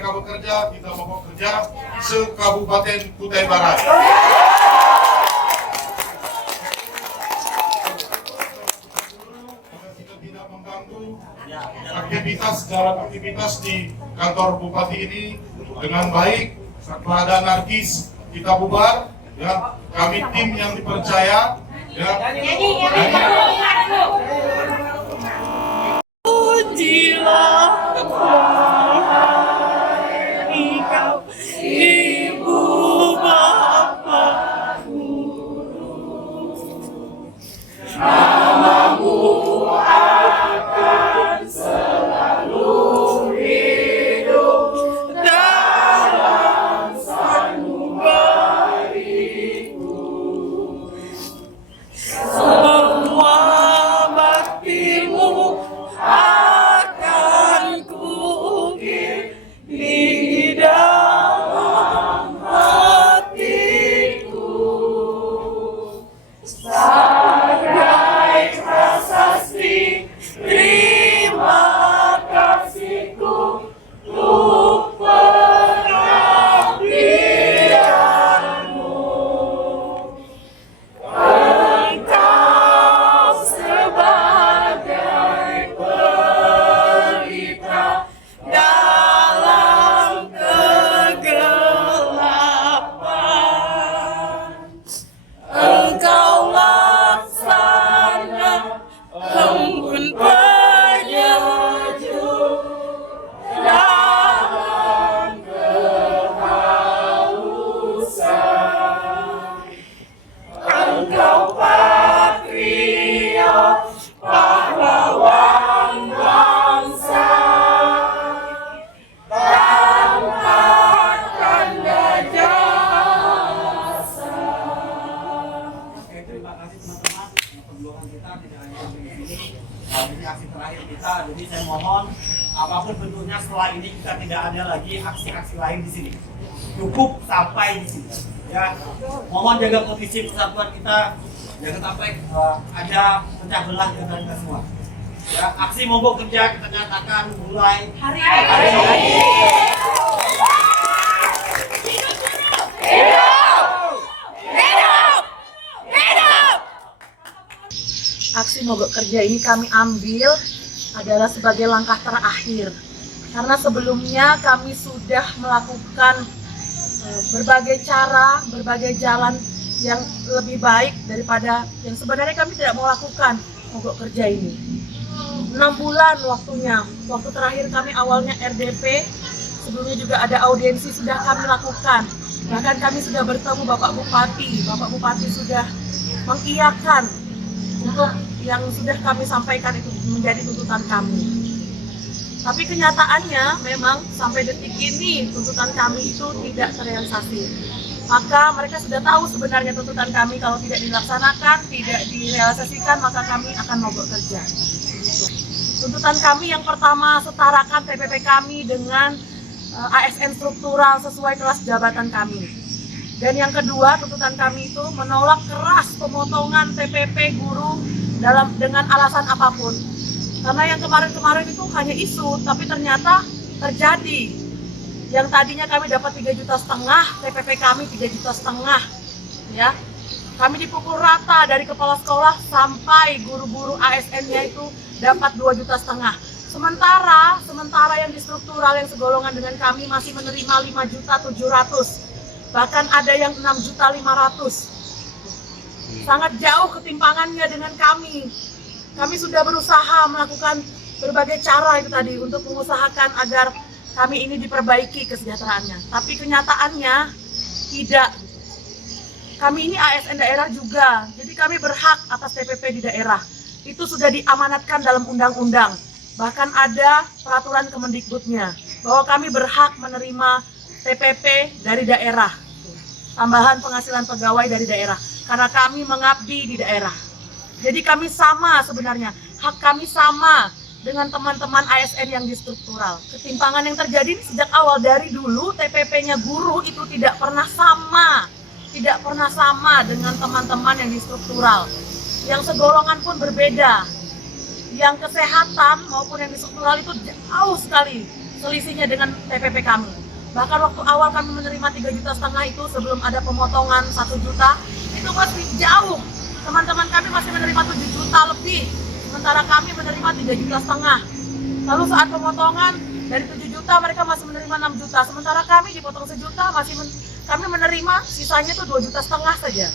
mereka bekerja, kita mogok kerja se-Kabupaten Kutai Barat. Kita tidak mengganggu aktivitas di kantor Bupati ini dengan baik. Tanpa ada anarkis, kita bubar. Ya, kami tim yang dipercaya. Ya. Pujilah Engkau, Ibu Bapa Guru, namamu akan selalu hidup dalam sanubariku. Semua baktimu akan kuukir di dalam hatiku sebagai prasasti terima kasihku untuk pengabdianmu. Engkau sebagai pelita dalam kegelapan. Engkau laksana embun penyejuk dalam kehausan. Engkau patriot, pahlawan bangsa, tanpa tanda jasa. Oke, terima kasih teman-teman. Perjuangan kita tidak hanya sampai di sini. Ini aksi terakhir kita. Jadi saya mohon apapun bentuknya setelah ini kita tidak ada lagi aksi-aksi lain di sini. Cukup sampai di sini. Ya, mohon jaga kondisi persatuan kita. Jangan sampai ada pecah belah di antara kita semua. Ya, aksi mogok kerja kita nyatakan mulai hari ini. Aksi mogok kerja ini kami ambil adalah sebagai langkah terakhir. Karena sebelumnya kami sudah melakukan berbagai cara, berbagai jalan yang lebih baik daripada yang sebenarnya kami tidak mau lakukan mogok kerja ini. 6 bulan waktunya. Waktu terakhir kami awalnya RDP, sebelumnya juga ada audiensi sudah kami lakukan. Bahkan kami sudah bertemu Bapak Bupati. Bapak Bupati sudah mengiyakan untuk yang sudah kami sampaikan itu menjadi tuntutan kami. Tapi kenyataannya memang sampai detik ini tuntutan kami itu tidak terrealisasi. Maka mereka sudah tahu sebenarnya tuntutan kami kalau tidak dilaksanakan, tidak direalisasikan, maka kami akan mogok kerja. Tuntutan kami yang pertama, setarakan TPP kami dengan ASN struktural sesuai kelas jabatan kami. Dan yang kedua, tuntutan kami itu menolak keras pemotongan TPP guru dengan alasan apapun. Karena yang kemarin-kemarin itu hanya isu, tapi ternyata terjadi. Yang tadinya kami dapat 3,5 juta, TPP kami 3,5 juta. Ya. Kami dipukul rata dari kepala sekolah sampai guru-guru ASN-nya itu dapat 2,5 juta. Sementara yang di struktural yang segolongan dengan kami masih menerima 5,700.000. Bahkan ada yang 6,500.000. Sangat jauh ketimpangannya dengan kami. Kami sudah berusaha melakukan berbagai cara itu tadi untuk mengusahakan agar kami ini diperbaiki kesejahteraannya. Tapi kenyataannya tidak. Kami ini ASN daerah juga, jadi kami berhak atas TPP di daerah. Itu sudah diamanatkan dalam undang-undang. Bahkan ada peraturan Kemendikbudnya bahwa kami berhak menerima TPP dari daerah. Tambahan penghasilan pegawai dari daerah. Karena kami mengabdi di daerah. Jadi kami sama sebenarnya, hak kami sama dengan teman-teman ASN yang di struktural. Ketimpangan yang terjadi sejak awal dari dulu TPP-nya guru itu tidak pernah sama dengan teman-teman yang di struktural. Yang segolongan pun berbeda. Yang kesehatan maupun yang di struktural itu jauh sekali selisihnya dengan TPP kami. Bahkan waktu awal kami menerima 3,5 juta itu sebelum ada pemotongan 1 juta, itu masih jauh. Teman-teman kami masih menerima 7 juta lebih, sementara kami menerima 3,5 juta. Lalu saat pemotongan dari 7 juta mereka masih menerima 6 juta, sementara kami dipotong 1 juta kami menerima sisanya itu 2,5 juta saja.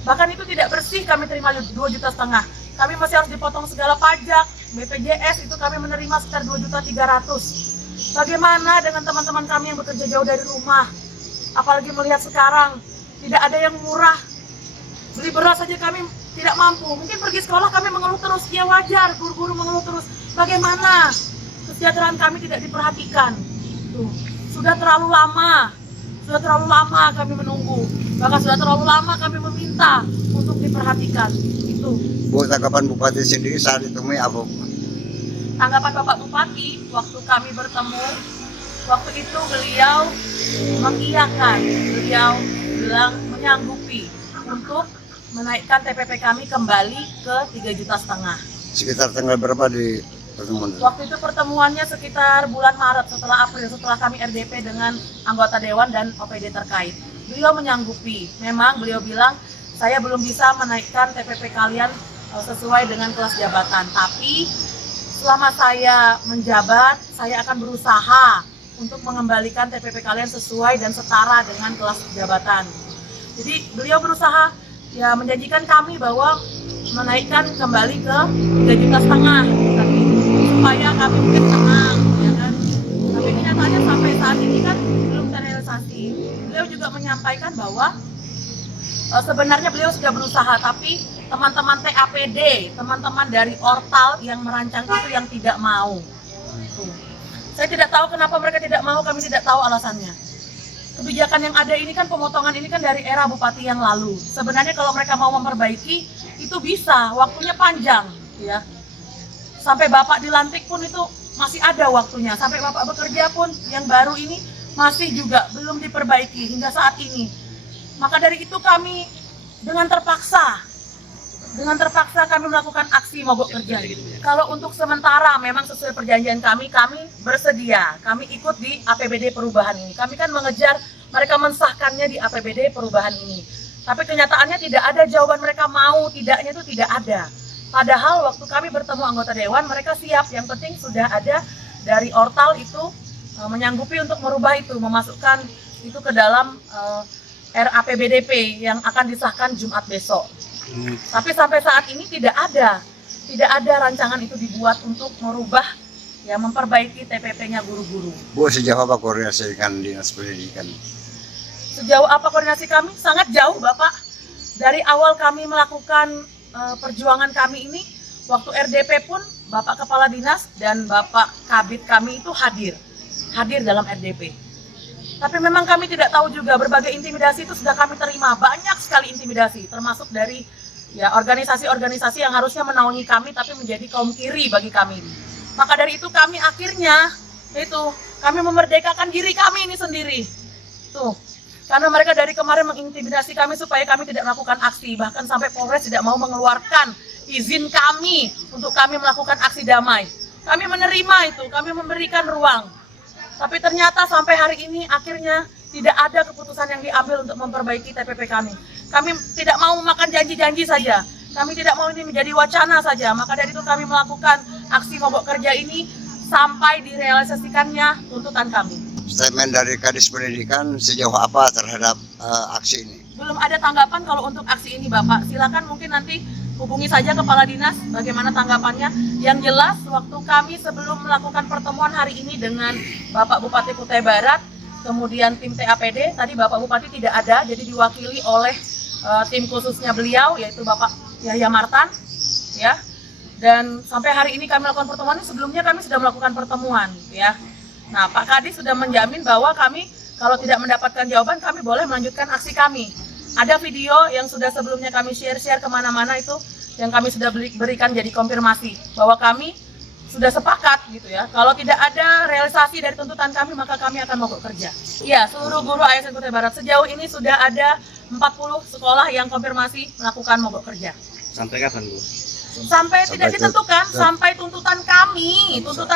Bahkan itu tidak bersih kami terima 2,5 juta. Kami masih harus dipotong segala pajak, BPJS itu kami menerima sekitar 2,3 juta. Bagaimana dengan teman-teman kami yang bekerja jauh dari rumah? Apalagi melihat sekarang tidak ada yang murah. Beli beras saja kami tidak mampu. Mungkin pergi sekolah kami mengeluh terus, ya wajar, guru-guru mengeluh terus. Bagaimana? Kesejahteraan kami tidak diperhatikan. Tuh, sudah terlalu lama kami menunggu. Bahkan sudah terlalu lama kami meminta untuk diperhatikan. Itu. Bu, tanggapan Bupati sendiri saat ditemui apa? Tanggapan Bapak Bupati waktu kami bertemu, waktu itu beliau mengiyakan, beliau bilang menyanggupi untuk menaikkan TPP kami kembali ke 3,5 juta. Sekitar tanggal berapa di pertemuan? Waktu itu pertemuannya sekitar bulan Maret, setelah April, setelah kami RDP dengan anggota Dewan dan OPD terkait. Beliau menyanggupi, memang beliau bilang, saya belum bisa menaikkan TPP kalian sesuai dengan kelas jabatan, tapi selama saya menjabat, saya akan berusaha untuk mengembalikan TPP kalian sesuai dan setara dengan kelas jabatan. Jadi beliau berusaha ya menjanjikan kami bahwa menaikkan kembali ke 3,5 juta supaya kami mungkin tenang, ya kan. Tapi kenyataannya sampai saat ini kan belum terrealisasi. Beliau juga menyampaikan bahwa sebenarnya beliau sudah berusaha, tapi teman-teman TAPD, teman-teman dari Ortal yang merancang itu yang tidak mau. Saya tidak tahu kenapa mereka tidak mau, kami tidak tahu alasannya. Kebijakan yang ada ini kan, pemotongan ini kan dari era Bupati yang lalu. Sebenarnya kalau mereka mau memperbaiki, itu bisa, waktunya panjang. Ya. Sampai Bapak dilantik pun itu masih ada waktunya. Sampai Bapak bekerja pun yang baru ini masih juga belum diperbaiki hingga saat ini. Maka dari itu kami dengan terpaksa kami melakukan aksi mogok kerja. Kalau untuk sementara memang sesuai perjanjian kami bersedia, kami ikut di APBD perubahan ini. Kami kan mengejar mereka mensahkannya di APBD perubahan ini. Tapi kenyataannya tidak ada jawaban mereka mau, tidaknya itu tidak ada. Padahal waktu kami bertemu anggota Dewan, mereka siap, yang penting sudah ada dari Ortal itu menyanggupi untuk merubah itu, memasukkan itu ke dalam RAPBDP yang akan disahkan Jumat besok. Tapi sampai saat ini tidak ada rancangan itu dibuat untuk merubah, ya memperbaiki TPP-nya guru-guru. Bu, sejauh apa koordinasi dengan Dinas Pendidikan? Sejauh apa koordinasi kami? Sangat jauh, Bapak. Dari awal kami melakukan perjuangan kami ini, waktu RDP pun Bapak Kepala Dinas dan Bapak Kabid kami itu hadir dalam RDP. Tapi memang kami tidak tahu juga, berbagai intimidasi itu sudah kami terima, banyak sekali intimidasi, termasuk dari ya organisasi-organisasi yang harusnya menaungi kami tapi menjadi kaum kiri bagi kami. Maka dari itu kami akhirnya kami memerdekakan diri kami ini sendiri. Tuh. Karena mereka dari kemarin mengintimidasi kami supaya kami tidak melakukan aksi, bahkan sampai Polres tidak mau mengeluarkan izin kami untuk kami melakukan aksi damai. Kami menerima itu, kami memberikan ruang. Tapi ternyata sampai hari ini akhirnya tidak ada keputusan yang diambil untuk memperbaiki TPP kami. Kami tidak mau memakan janji-janji saja. Kami tidak mau ini menjadi wacana saja. Maka dari itu kami melakukan aksi mogok kerja ini sampai direalisasikannya tuntutan kami. Statement dari Kadis Pendidikan sejauh apa terhadap aksi ini? Belum ada tanggapan kalau untuk aksi ini, Bapak. Silakan mungkin nanti hubungi saja Kepala Dinas bagaimana tanggapannya. Yang jelas waktu kami sebelum melakukan pertemuan hari ini dengan Bapak Bupati Kutai Barat, kemudian tim TAPD, tadi Bapak Bupati tidak ada, jadi diwakili oleh tim khususnya beliau, yaitu Bapak Yahya Martan, ya. Dan sampai hari ini kami melakukan pertemuan, sebelumnya kami sudah melakukan pertemuan, ya. Nah, Pak Kadis sudah menjamin bahwa kami kalau tidak mendapatkan jawaban, kami boleh melanjutkan aksi kami. Ada video yang sudah sebelumnya kami share kemana-mana itu, yang kami sudah berikan jadi konfirmasi bahwa kami sudah sepakat gitu ya. Kalau tidak ada realisasi dari tuntutan kami, maka kami akan mogok kerja. Iya, seluruh guru ASN Kutai Barat sejauh ini sudah ada 40 sekolah yang konfirmasi melakukan mogok kerja. Sampai kapan, Bu? Sampai tidak ditentukan, sampai tuntutan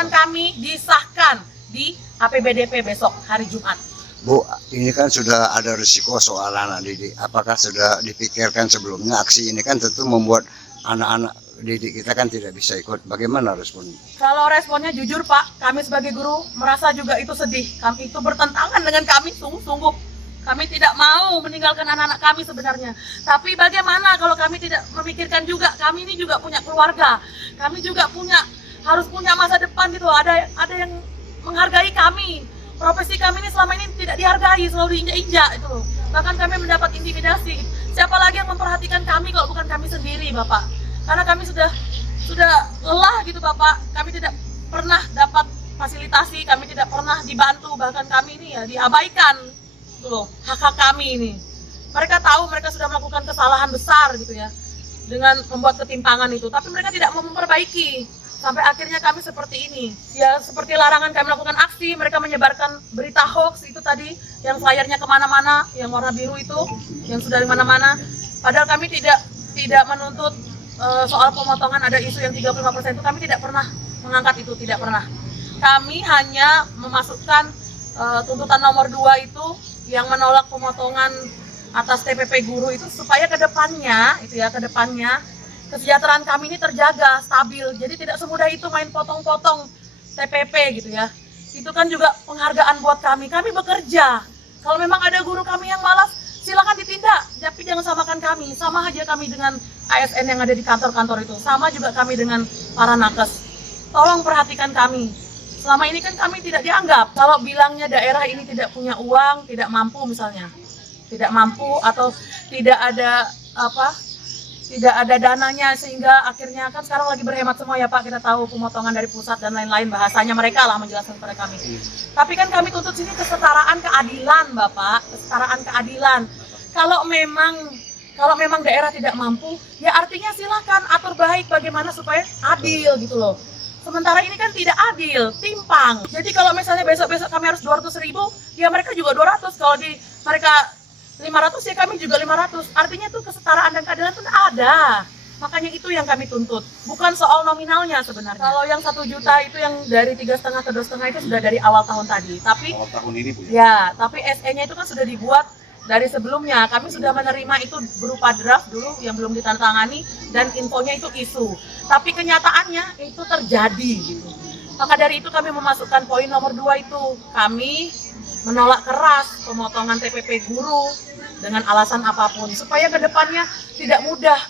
kami disahkan di APBDP besok hari Jumat. Bu, ini kan sudah ada risiko soal anak didik. Apakah sudah dipikirkan sebelumnya aksi ini kan tentu membuat anak-anak didik kita kan tidak bisa ikut. Bagaimana respon? Kalau responnya jujur Pak, kami sebagai guru merasa juga itu sedih. Kami itu bertentangan dengan kami sungguh-sungguh. Kami tidak mau meninggalkan anak-anak kami sebenarnya. Tapi bagaimana kalau kami tidak memikirkan juga, kami ini juga punya keluarga. Kami juga harus punya masa depan gitu. Ada yang menghargai kami. Profesi kami ini selama ini tidak dihargai, selalu diinjak-injak itu loh. Bahkan kami mendapat intimidasi. Siapa lagi yang memperhatikan kami kalau bukan kami sendiri, Bapak? Karena kami sudah lelah gitu, Bapak. Kami tidak pernah dapat fasilitasi, kami tidak pernah dibantu, bahkan kami ini ya diabaikan. Loh, hak-hak kami ini. Mereka tahu mereka sudah melakukan kesalahan besar gitu ya dengan membuat ketimpangan itu, tapi mereka tidak mau memperbaiki. Sampai akhirnya kami seperti ini. Ya seperti larangan kami melakukan aksi, mereka menyebarkan berita hoax itu tadi yang flyernya kemana-mana, yang warna biru itu, yang sudah di mana-mana. Padahal kami tidak menuntut soal pemotongan ada isu yang 35% itu, kami tidak pernah mengangkat itu, tidak pernah. Kami hanya memasukkan tuntutan nomor 2 itu yang menolak pemotongan atas TPP guru itu supaya kedepannya kesejahteraan kami ini terjaga, stabil. Jadi tidak semudah itu main potong-potong TPP gitu ya. Itu kan juga penghargaan buat kami. Kami bekerja. Kalau memang ada guru kami yang malas, silakan ditindak. Tapi jangan samakan kami. Sama aja kami dengan ASN yang ada di kantor-kantor itu. Sama juga kami dengan para nakes. Tolong perhatikan kami. Selama ini kan kami tidak dianggap. Kalau bilangnya daerah ini tidak punya uang, tidak mampu misalnya, tidak mampu atau tidak ada dananya, sehingga akhirnya kan sekarang lagi berhemat semua ya Pak. Kita tahu pemotongan dari pusat dan lain-lain, bahasanya mereka lah menjelaskan kepada kami. Tapi kan kami tuntut sini kesetaraan keadilan Bapak, kesetaraan keadilan. Kalau memang daerah tidak mampu, ya artinya silakan atur baik bagaimana supaya adil gitu loh. Sementara ini kan tidak adil, timpang. Jadi kalau misalnya besok-besok kami harus 200.000, ya mereka juga 200. Kalau mereka 500 ya kami juga 500. Artinya tuh kesetaraan dan keadilan itu ada. Makanya itu yang kami tuntut. Bukan soal nominalnya sebenarnya. Kalau yang 1 juta itu yang dari 3,5 ke 2,5 itu sudah dari awal tahun tadi. Tapi Awal tahun ini Bu. ya, tapi SE-nya itu kan sudah dibuat dari sebelumnya. Kami sudah menerima itu berupa draft dulu yang belum ditandatangani dan infonya itu isu. Tapi kenyataannya itu terjadi gitu. Maka dari itu kami memasukkan poin nomor 2 itu. Kami menolak keras pemotongan TPP guru dengan alasan apapun supaya kedepannya tidak mudah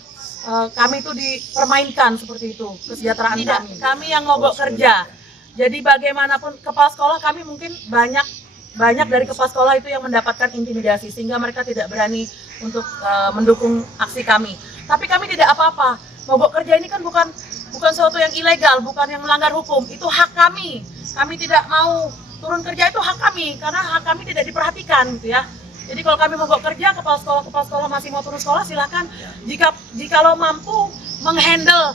kami itu dipermainkan seperti itu, kesejahteraan kami. Kami yang mogok kerja. Jadi bagaimanapun kepala sekolah kami mungkin banyak dari kepala sekolah itu yang mendapatkan intimidasi sehingga mereka tidak berani untuk mendukung aksi kami. Tapi kami tidak apa-apa. Mogok kerja ini kan bukan sesuatu yang ilegal, bukan yang melanggar hukum. Itu hak kami. Kami tidak mau turun kerja, itu hak kami karena hak kami tidak diperhatikan gitu ya. Jadi kalau kami mogok kerja, kepala sekolah masih mau turun sekolah, silakan. Jikalau mampu menghandle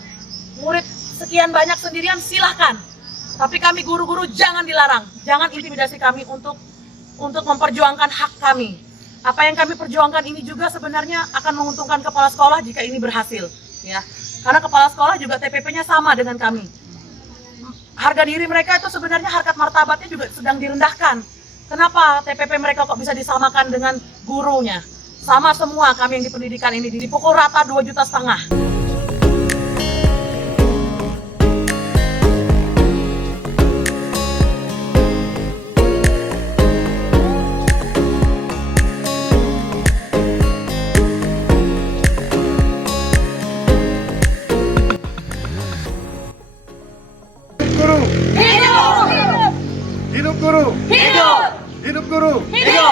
murid sekian banyak sendirian, silahkan. Tapi kami guru-guru jangan dilarang, jangan intimidasi kami untuk memperjuangkan hak kami. Apa yang kami perjuangkan ini juga sebenarnya akan menguntungkan kepala sekolah jika ini berhasil, ya. Karena kepala sekolah juga TPP-nya sama dengan kami. Harga diri mereka itu sebenarnya harkat martabatnya juga sedang direndahkan. Kenapa TPP mereka kok bisa disamakan dengan gurunya? Sama semua kami yang di pendidikan ini dipukul rata 2,5 juta. Hidup guru. Hidup! Hidup guru. Hidup!